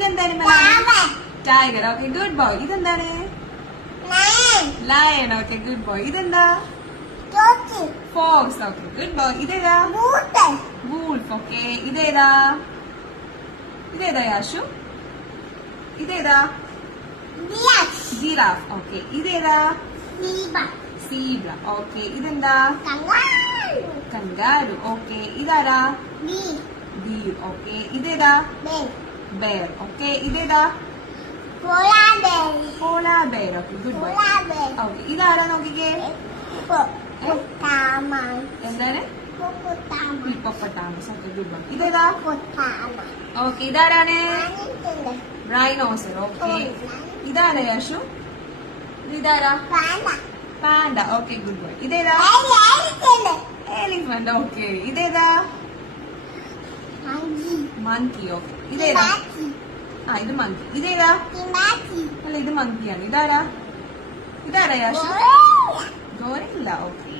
ഇതെന്താണ് tiger. Okay good boy. ഇതെന്താണ് lion. Okay good boy. ഇതെന്താ ഫോക്സ്. Okay good boy. ഇതേതാ വൂൾഫ്. ഓക്കെ ഇതേതാ യാഷു? ഇതേതാ ജിറാഫ്. ഓക്കെ ഇതേതാ സീബ്ര. ഓക്കെ ഇതെന്താ കങ്കാരു. ഓക്കെ ഇതാരാ ഡീർ. ഓക്കെ ഇതേതാ ബെയർ. ഓക്കെ ഇതേതാ polar bear. Okay good boy. Okay ഇതാരാ നോക്കിക്കേ? എന്താണ് ഹിപ്പോപ്പൊട്ടാമസ്. Okay good boy. ഇതേതാ? ഓക്കെ ഇതാരാണ്? റൈനോസർ. ഓക്കെ ഇതാരാ യാഷു? ഇതാരാ? പാൻഡ. Okay good boy. ഇതേതാ? എലിഫന്റ്. ഓക്കെ ഇതേതാ? മങ്കി. ഓക്കെ ഇതേതാ? ഇത് മങ്കി. ഇതേതാ? അല്ല ഇത് മങ്കിയാണ്. ഇതാരാ യാഷു? ഗോറില്ല. ഓക്കെ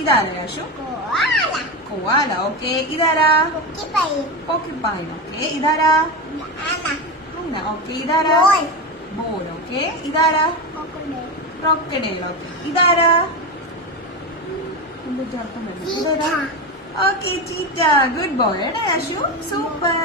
ഇതാരാ യാഷു? കോവാല. ഓക്കെ ഇതാരാ? പോക്കിപ്പൈൻ. ഓക്കെ ഇതാരാ? ഓക്കെ ഇതാരാ? ബോൾ. ഓക്കെ ഇതാരാ? ക്രോക്കഡൈൽ. ഓക്കെ ഇതാരാ? ഇതാരാ? Okay cheetah. Good boy. Yashu super.